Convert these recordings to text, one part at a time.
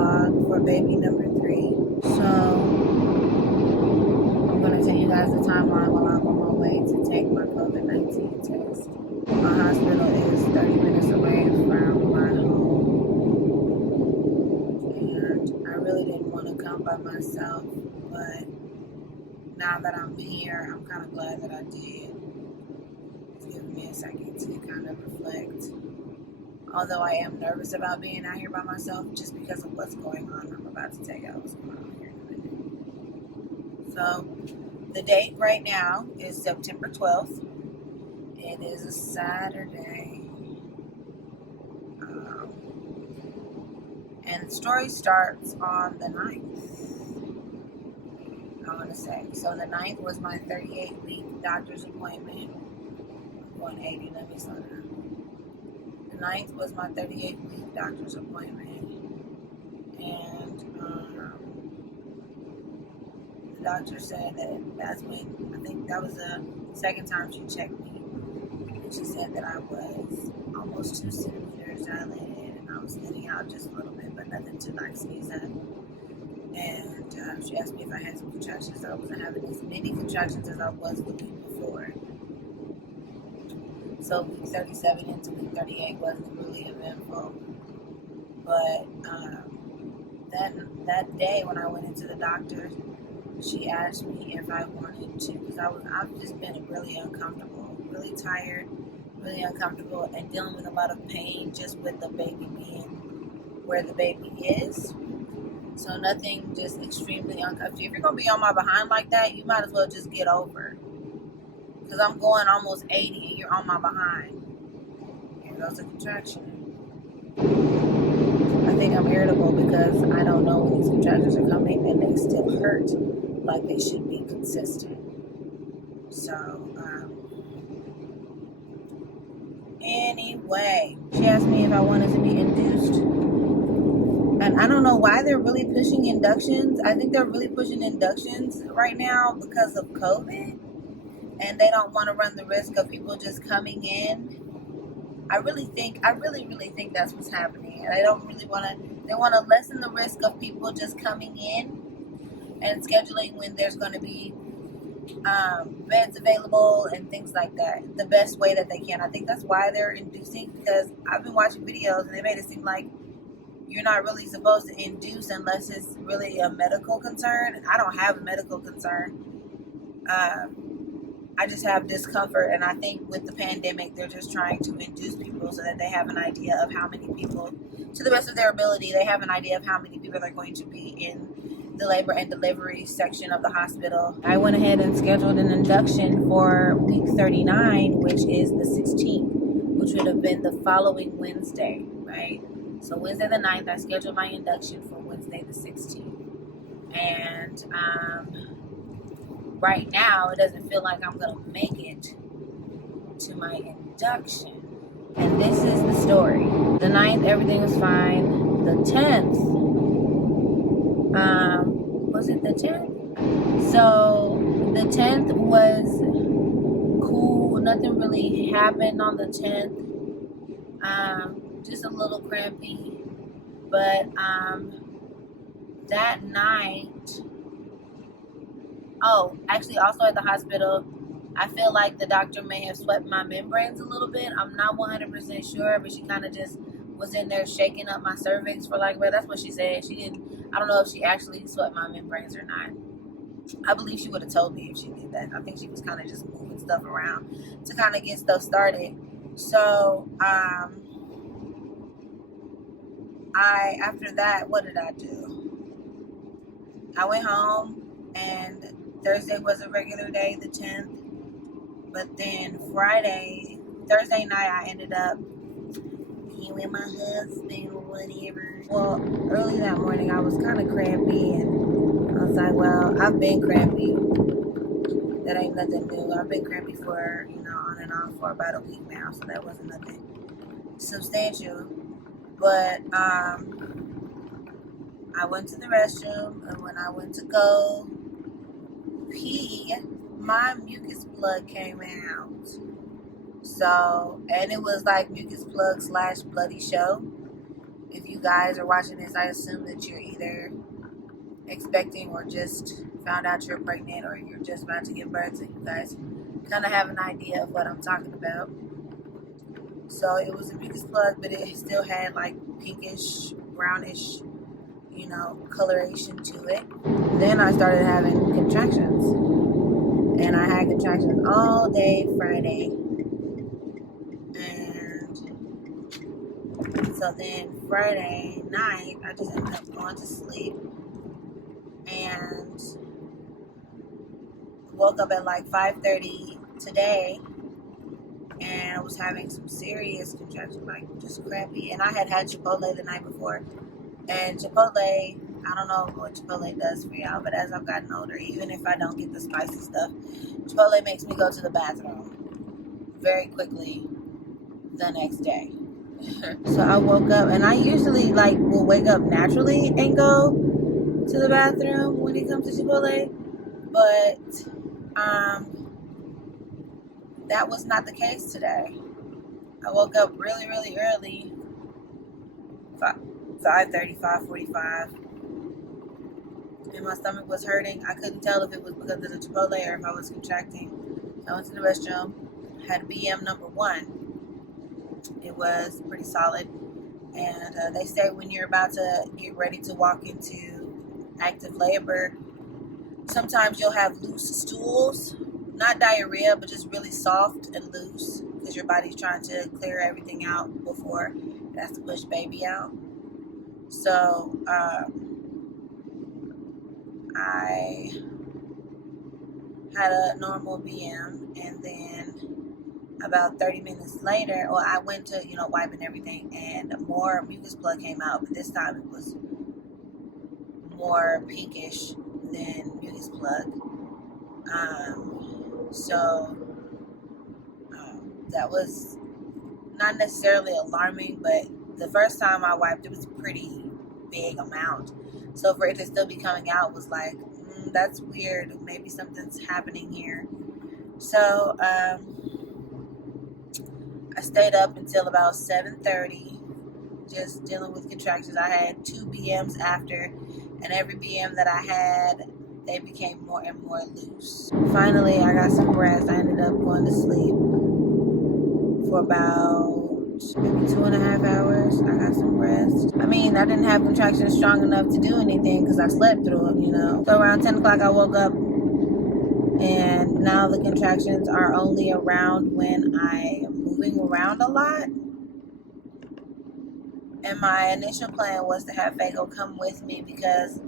vlog for baby number 3. So I'm going to tell you guys the timeline while I'm on my way to take my COVID-19 test. My hospital is 30 minutes away from my home, and I really didn't want to come by myself, but now that I'm here, I'm kind of glad that I did. It's given me a second to kind of reflect. Although I am nervous about being out here by myself just because of what's going on. I'm about to tell you what's going on here in a minute. So, the date right now is September 12th. It is a Saturday. And the story starts on the 9th, I want to say. So the 9th was my 38-week doctor's appointment. 180, let me slow down. The 9th was my 38-week doctor's appointment. And the doctor said that that's when, I think that was the second time she checked me. And she said that I was almost 2 centimeters dilated, and I was thinning out just a little bit, but nothing to like sneeze at. And she asked me if I had some contractions. I wasn't having as many contractions as I was the week before. So week 37 into week 38 wasn't really eventful. But that day when I went into the doctor, she asked me if I wanted to, because I've just been really uncomfortable, really tired, really uncomfortable, and dealing with a lot of pain just with the baby being where the baby is. So nothing just extremely uncomfortable. If you're going to be on my behind like that, you might as well just get over. Because I'm going almost 80 and you're on my behind. Here goes a contraction. I think I'm irritable because I don't know when these contractions are coming and they still hurt like they should be consistent. So, anyway, she asked me if I wanted to be induced. And I don't know why they're really pushing inductions. I think they're really pushing inductions right now because of COVID. And they don't want to run the risk of people just coming in. I really think that's what's happening. And they want to lessen the risk of people just coming in and scheduling when there's going to be beds available and things like that the best way that they can. I think that's why they're inducing, because I've been watching videos and they made it seem like you're not really supposed to induce unless it's really a medical concern. I don't have a medical concern. I just have discomfort, and I think with the pandemic, they're just trying to induce people so that they have an idea of how many people, to the best of their ability, they have an idea of how many people are going to be in the labor and delivery section of the hospital. I went ahead and scheduled an induction for week 39, which is the 16th, which would have been the following Wednesday, right? So Wednesday the 9th, I scheduled my induction for Wednesday the 16th. And right now, it doesn't feel like I'm going to make it to my induction. And this is the story. The 9th, everything was fine. The 10th, was it the 10th? So the 10th was cool. Nothing really happened on the 10th. Just a little crampy. But that night, actually also at the hospital, I feel like the doctor may have swept my membranes a little bit. I'm not 100% sure, but she kind of just was in there shaking up my cervix for like, well, that's what she said. I don't know if she actually swept my membranes or not. I believe she would have told me if she did that. I think she was kind of just moving stuff around to kind of get stuff started. So, after that, what did I do? I went home, and Thursday was a regular day, the 10th. But then Thursday night, I ended up being with my husband or whatever. Well, early that morning, I was kind of crampy, and I was like, well, I've been crampy. That ain't nothing new. I've been crampy for, on and off for about a week now, so that wasn't nothing substantial. But I went to the restroom, and when I went to go pee, my mucus plug came out. So, and it was like mucus plug / bloody show. if you guys are watching this, I assume that you're either expecting or just found out you're pregnant, or you're just about to give birth, so you guys kind of have an idea of what I'm talking about. So it was a mucus plug, but it still had like pinkish, brownish, you know, coloration to it. Then I started having contractions, and I had contractions all day Friday. And so then Friday night, I just ended up going to sleep and woke up at like 5:30 today, and I was having some serious contractions, like just crappy. And I had Chipotle the night before, and Chipotle, I don't know what Chipotle does for y'all, but as I've gotten older, even if I don't get the spicy stuff, Chipotle makes me go to the bathroom very quickly the next day. So I woke up, and I usually like will wake up naturally and go to the bathroom when it comes to Chipotle, but that was not the case today. I woke up really, really early, 5:30, 5:45, and my stomach was hurting. I couldn't tell if it was because of the Chipotle or if I was contracting. I went to the restroom, had BM number 1. It was pretty solid, and they say when you're about to get ready to walk into active labor, sometimes you'll have loose stools, not diarrhea, but just really soft and loose, because your body's trying to clear everything out before it has to push baby out. So I had a normal BM, and then about 30 minutes later, well, I went to, you know, wipe and everything, and more mucus plug came out, but this time it was more pinkish than mucus plug. So that was not necessarily alarming, but the first time I wiped, it was a pretty big amount. So for it to still be coming out was like, that's weird. Maybe something's happening here. So I stayed up until about 7:30, just dealing with contractions. I had 2 BMs after, and every BM that I had, they became more and more loose. Finally, I got some rest. I ended up going to sleep for about maybe 2.5 hours. I got some rest. I mean, I didn't have contractions strong enough to do anything because I slept through them, you know. So around 10 o'clock, I woke up, and now the contractions are only around when I am moving around a lot. And my initial plan was to have Fago come with me, because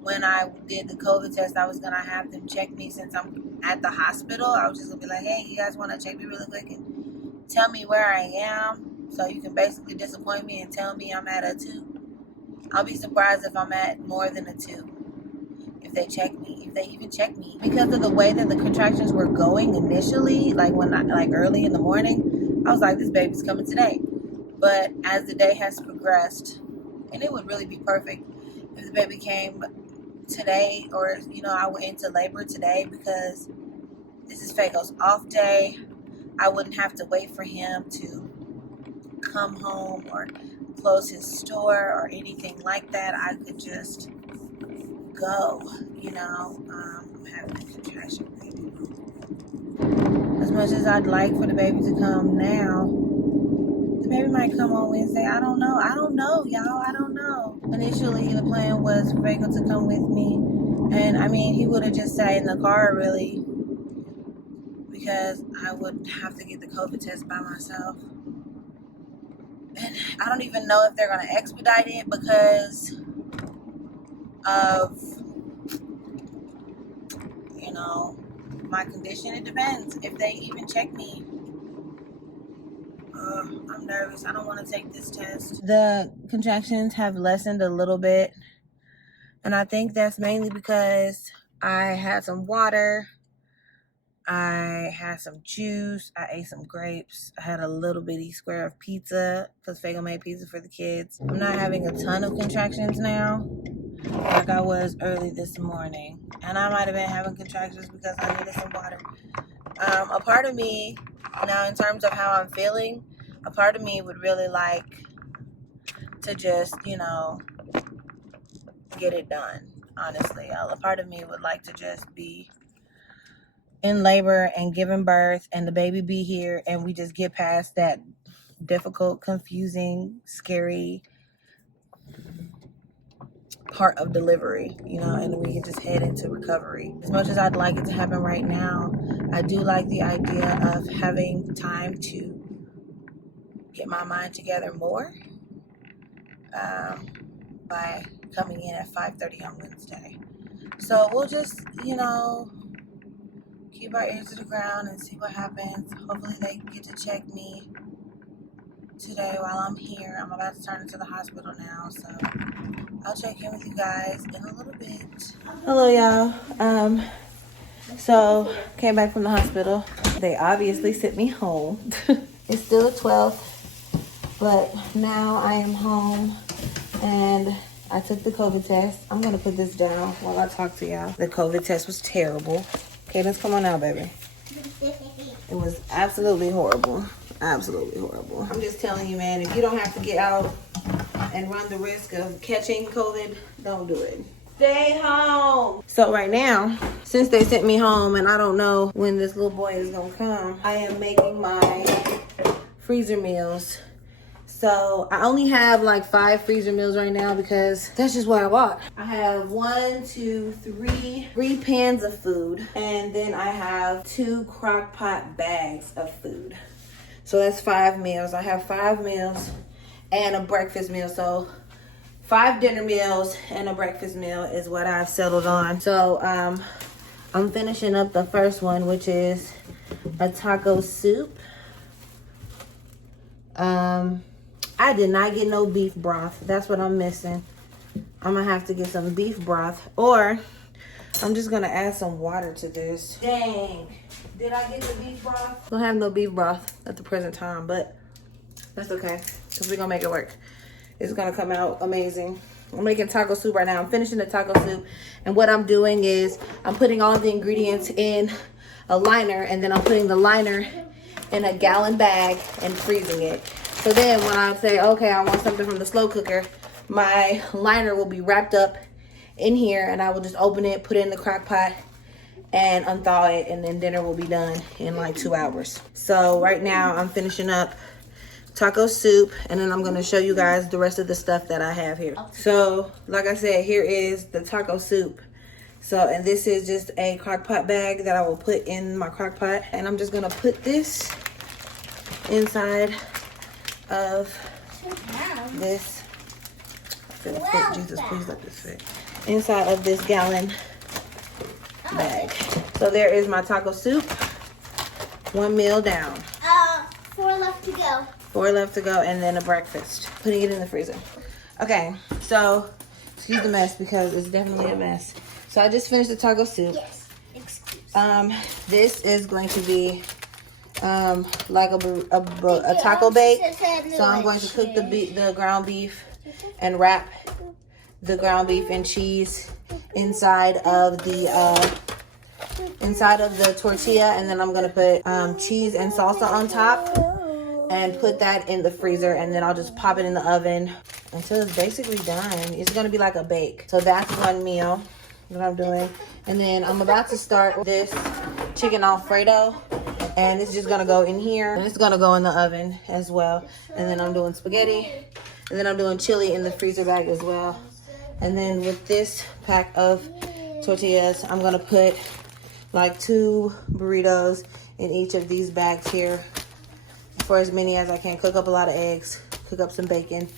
when I did the COVID test, I was going to have them check me since I'm at the hospital. I was just going to be like, hey, you guys want to check me really quick and tell me where I am, so you can basically disappoint me and tell me I'm at a 2. I'll be surprised if I'm at more than a 2 if they check me, if they even check me. Because of the way that the contractions were going initially, like early in the morning, I was like, this baby's coming today. But as the day has progressed, and it would really be perfect if the baby came today, or, you know, I went into labor today, because this is Fago's off day. I wouldn't have to wait for him to come home or close his store or anything like that. I could just go, you know. I'm having a contraction, baby. As much as I'd like for the baby to come now, the baby might come on Wednesday. I don't know, y'all. I don't know. Initially, the plan was for Fago to come with me, and I mean, he would have just sat in the car, really, because I would have to get the COVID test by myself. And I don't even know if they're going to expedite it because of, you know, my condition. It depends if they even check me. I'm nervous. I don't want to take this test. The contractions have lessened a little bit, and I think that's mainly because I had some water, I had some juice, I ate some grapes, I had a little bitty square of pizza, because Fago made pizza for the kids. I'm not having a ton of contractions now, like I was early this morning. And I might have been having contractions because I needed some water. A part of me, now in terms of how I'm feeling, a part of me would really like to just, you know, get it done. Honestly, a part of me would like to just be in labor and giving birth and the baby be here and we just get past that difficult, confusing, scary part of delivery, you know, and we can just head into recovery. As much as I'd like it to happen right now, I do like the idea of having time to get my mind together more by coming in at 5:30 on Wednesday. So we'll just, you know, keep our ears to the ground and see what happens. Hopefully they get to check me today while I'm here. I'm about to turn into the hospital now, so I'll check in with you guys in a little bit. Hello, y'all. So came back from the hospital. They obviously sent me home. It's still the 12th, but now I am home and I took the COVID test. I'm gonna put this down while I talk to y'all. The COVID test was terrible. Okay, let's come on now, baby. It was absolutely horrible. Absolutely horrible. I'm just telling you, man, if you don't have to get out and run the risk of catching COVID, don't do it. Stay home. So right now, since they sent me home and I don't know when this little boy is gonna come, I am making my freezer meals. So I only have like 5 freezer meals right now because that's just what I bought. I have 3 pans of food, and then I have 2 crock pot bags of food. So that's 5 meals. I have 5 meals and a breakfast meal. So 5 dinner meals and a breakfast meal is what I've settled on. So I'm finishing up the first one, which is a taco soup. I did not get no beef broth. That's what I'm missing. I'm gonna have to get some beef broth, or I'm just gonna add some water to this. Dang, did I get the beef broth? Don't have no beef broth at the present time, but that's okay, because we're gonna make it work. It's gonna come out amazing. I'm making taco soup right now. I'm finishing the taco soup, and what I'm doing is I'm putting all the ingredients in a liner, and then I'm putting the liner in a gallon bag and freezing it. So then when I say, okay, I want something from the slow cooker, my liner will be wrapped up in here, and I will just open it, put it in the crock pot, and unthaw it, and then dinner will be done in like 2 hours. So right now I'm finishing up taco soup, and then I'm gonna show you guys the rest of the stuff that I have here. So like I said, here is the taco soup. So, and this is just a crock pot bag that I will put in my crock pot, and I'm just gonna put this inside of this. Jesus, please let this fit. Inside of this gallon bag. So there is my taco soup. 1 meal down. 4 left to go. 4 left to go, and then a breakfast. Putting it in the freezer. Okay, so excuse the mess because it's definitely a mess. So I just finished the taco soup. Yes. Excuse. This is going to be like a taco bake. So I'm going to cook the ground beef and wrap the ground beef and cheese inside of the tortilla, and then I'm gonna put cheese and salsa on top and put that in the freezer, and then I'll just pop it in the oven until it's basically done. It's gonna be like a bake. So that's 1 meal that I'm doing, and then I'm about to start this chicken Alfredo, and it's just gonna go in here, and it's gonna go in the oven as well. And then I'm doing spaghetti, and then I'm doing chili in the freezer bag as well. And then with this pack of tortillas, I'm gonna put like 2 burritos in each of these bags here for as many as I can. Cook up a lot of eggs, cook up some bacon,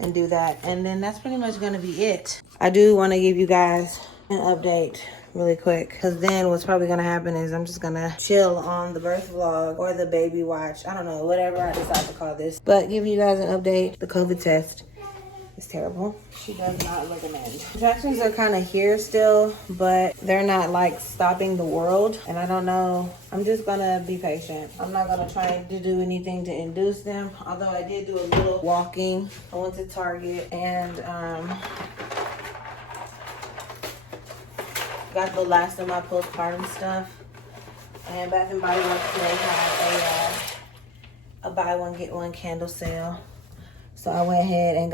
and do that. And then that's pretty much gonna be it. I do wanna give you guys an update really quick, because then what's probably gonna happen is I'm just gonna chill on the birth vlog or the baby watch. I don't know, whatever I decide to call this. But giving you guys an update, the COVID test is terrible. She does not recommend. Contractions are kind of here still, but they're not like stopping the world. And I don't know, I'm just gonna be patient. I'm not gonna try to do anything to induce them, although I did do a little walking. I went to Target and got the last of my postpartum stuff. And Bath and Body Works today had a buy one get one candle sale. So I went ahead and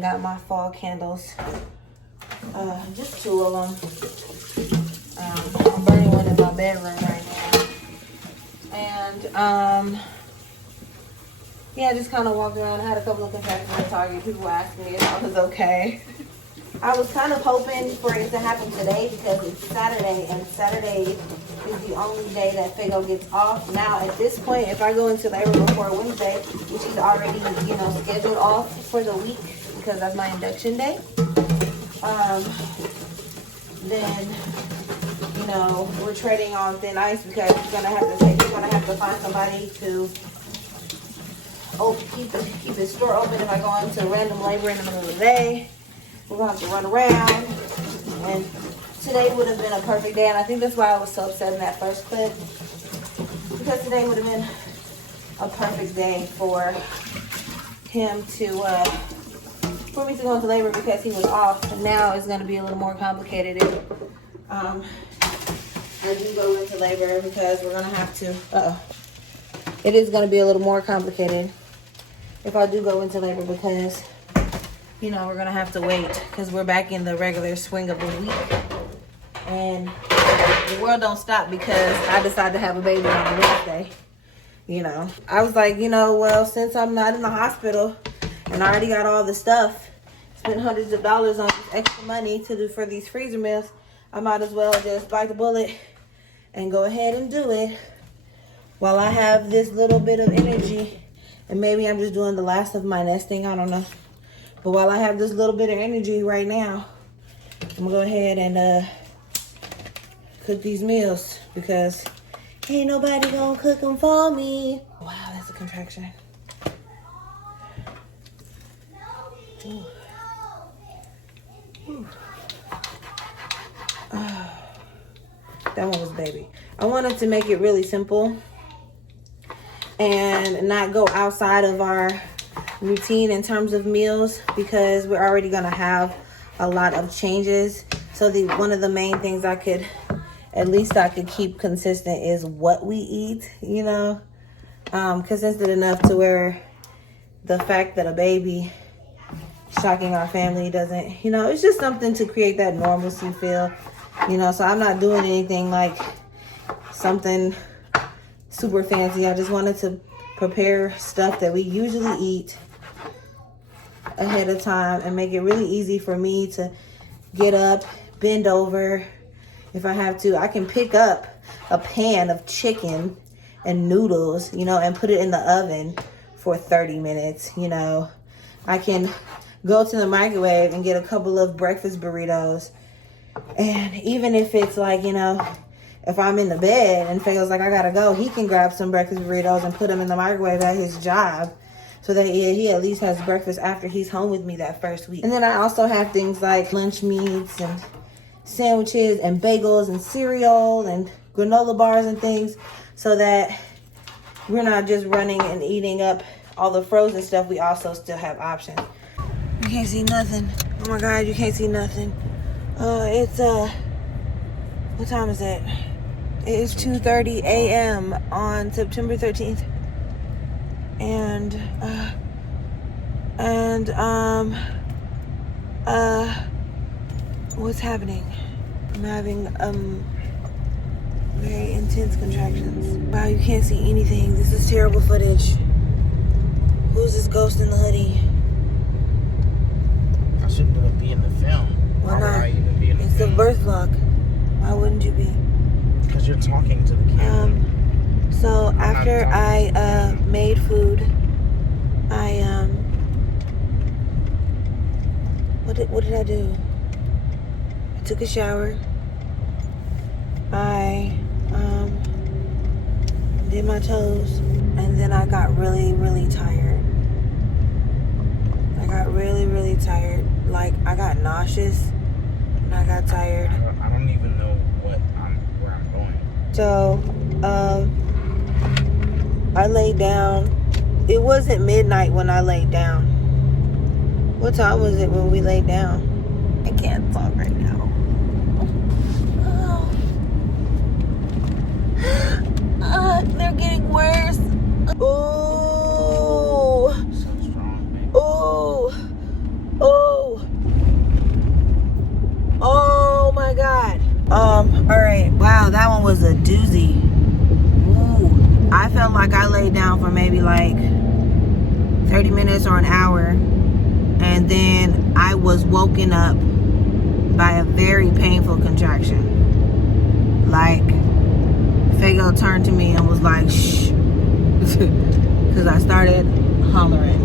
got, my fall candles. Just 2 of them. I'm burning one in my bedroom right now. And yeah, just kind of walked around. I had a couple of contractions at Target. People asked me if I was okay. I was kind of hoping for it to happen today because it's Saturday, and Saturday is the only day that Fago gets off. Now, at this point, if I go into labor before Wednesday, which is already, scheduled off for the week because that's my induction day, then, we're treading on thin ice because he's gonna have to find somebody to keep his store open if I go into random labor in the middle of the day. We're gonna have to run around, and today would have been a perfect day, and I think that's why I was so upset in that first clip, because today would have been a perfect day for him to, for me to go into labor because he was off. And now it's gonna be a little more complicated if I do go into labor because we're gonna have to, it is gonna be a little more complicated if I do go into labor because we're gonna have to wait because we're back in the regular swing of the week, and the world don't stop because I decided to have a baby on a Wednesday. I was like, well, since I'm not in the hospital and I already got all the stuff, spent hundreds of dollars on extra money to do for these freezer meals, I might as well just bite the bullet and go ahead and do it while I have this little bit of energy. And maybe I'm just doing the last of my nesting, I don't know. But while I have this little bit of energy right now, I'm gonna go ahead and cook these meals because ain't nobody gonna cook them for me. Wow, that's a contraction. Ooh. Ooh. That one was baby. I wanted to make it really simple and not go outside of our routine in terms of meals because we're already gonna have a lot of changes. So one of the main things I could keep consistent is what we eat, consistent enough to where the fact that a baby shocking our family doesn't, it's just something to create that normalcy feel, so I'm not doing anything like something super fancy. I just wanted to prepare stuff that we usually eat ahead of time and make it really easy for me to get up, bend over. If I have to, I can pick up a pan of chicken and noodles, and put it in the oven for 30 minutes. I can go to the microwave and get a couple of breakfast burritos. And even if it's like, if I'm in the bed and feels like I gotta go, he can grab some breakfast burritos and put them in the microwave at his job so that he at least has breakfast after he's home with me that first week. And then I also have things like lunch meats and sandwiches and bagels and cereal and granola bars and things so that we're not just running and eating up all the frozen stuff. We also still have options. You can't see nothing. Oh my God, you can't see nothing. It's what time is it? It is 2:30 a.m. on September 13th. And what's happening? I'm having very intense contractions. Wow, you can't see anything. This is terrible footage. Who's this ghost in the hoodie? I shouldn't even be in the film. Why not? Would I even be in the It's film? the birth vlog. Why wouldn't you be? Because you're talking to the camera. So after I made food, what did I do? I took a shower. I did my toes, and then I got really, really tired. I got really, really tired. Like I got nauseous and I got tired. I don't even know where I'm going. So, I laid down. It wasn't midnight when I laid down. What time was it when we laid down? I can't talk right now. Oh. They're getting worse. Oh, was a doozy. Ooh, I felt like I laid down for maybe like 30 minutes or an hour, and then I was woken up by a very painful contraction. Like, Fago turned to me and was like, shh, because I started hollering.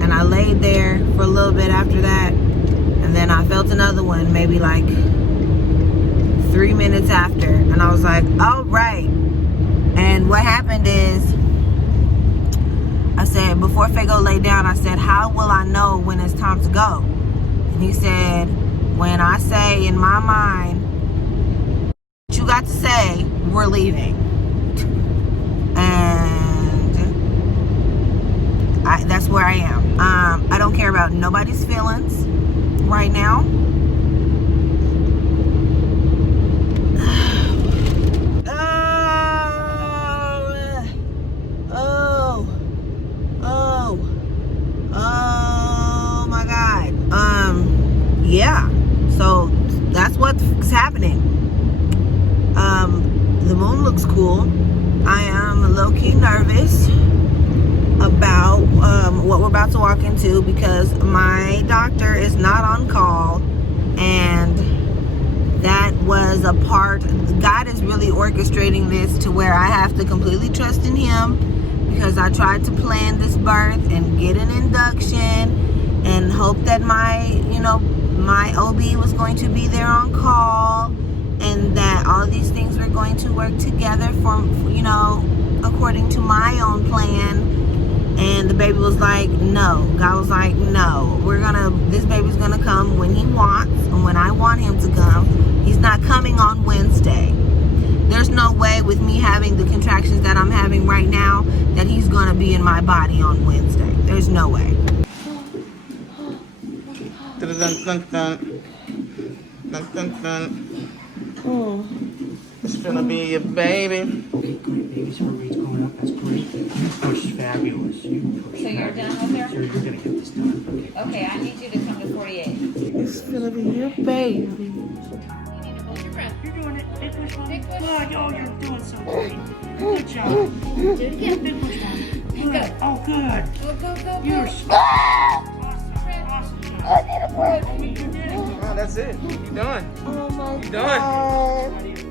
And I laid there for a little bit after that, and then I felt another one maybe like 3 minutes after, and I was like, all right. And what happened is, I said, before Fago laid down, I said, how will I know when it's time to go? And he said, when I say in my mind what you got to say, we're leaving. And that's where I am. I don't care about nobody's feelings right now. Oh my God. Yeah. So that's what's happening. The moon looks cool. I am low-key nervous about what we're about to walk into, because my doctor is not on call, and that was a part. God is really orchestrating this to where I have to completely trust in him, because I tried to plan this birth and get an induction and hope that my OB was going to be there on call, and that all these things were going to work together for, according to my own plan. And the baby was like, no. God was like, no, this baby's gonna come when he wants and when I want him to come. He's not coming on Wednesday. There's no way, with me having the contractions that I'm having right now, that he's gonna be in my body on Wednesday. There's no way. It's gonna be your baby. Okay, great. Baby's heart rate's going up. That's great. You push fabulous. You push. So you're done with her? Sure, you're gonna get this done. Okay. Okay, I need you to come to 48. It's gonna be your baby. You need to hold your breath. You're doing it. Big push, Mom. Big push. Good. Oh, you're doing so great. Good job. Do it again. Big push, Mom. Good. Go. Oh, good. Go, go, go, You're go. awesome job. I need a break. You did it. Oh, that's it. You done. Oh my You done. God.